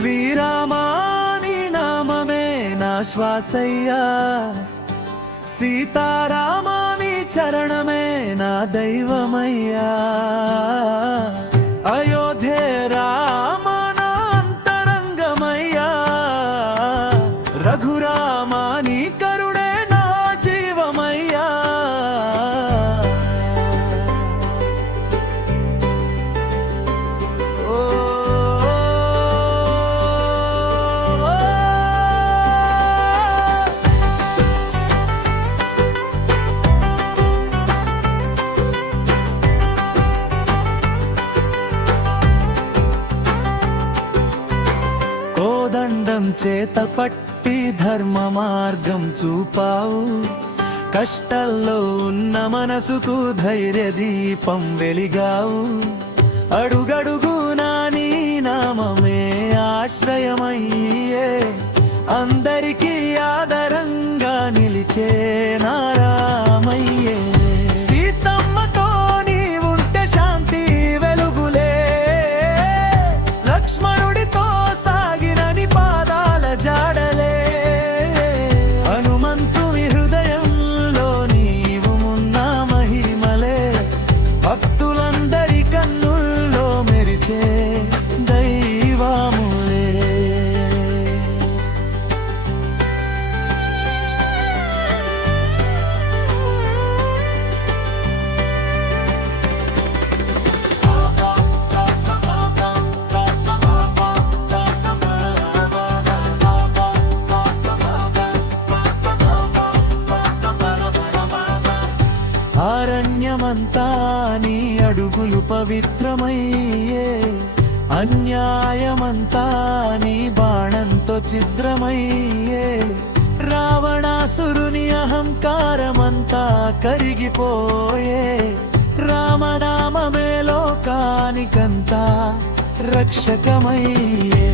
శ్రీరామా నీ నామమే నా శ్వాసయ్యా, సీతారామా నీ చరణమే నా దైవమయ్యా. అయోధ్య రామ నా అంతరంగమయ్యా, రఘురామా నీ కరుణే నా జీవమయ్యా. కోదండం చేత పట్టి ధర్మ మార్గం చూపావు, కష్టల్లో ఉన్న మనసుకు ధైర్య దీపం వెలిగావు. అడుగడుగునా నీ నామమే ఆశ్రయమయ్యే, అందరికీ ఆదరంగా నిలిచే నారామయ్యే. సీతమ్మతో నీ ఉంటే శాంతి వెలుగులే, లక్ష్మణుడితో సాగిన నీ పాదాల జాడలే. హనుమంతుని హృదయంలో నీవు ఉన్న మహిమలే, భక్తులందరి కన్నుల్లో మెరిసే దైవములే. అరణ్యమంతా నీ అడుగులు పవిత్రమయ్యే, అన్యాయమంతా నీ బాణంతో ఛిద్రమయ్యే. రావణాసురుని అహంకారమంతా కరిగిపోయే, రామనామమే లోకానికంతా రక్షకమయ్యే.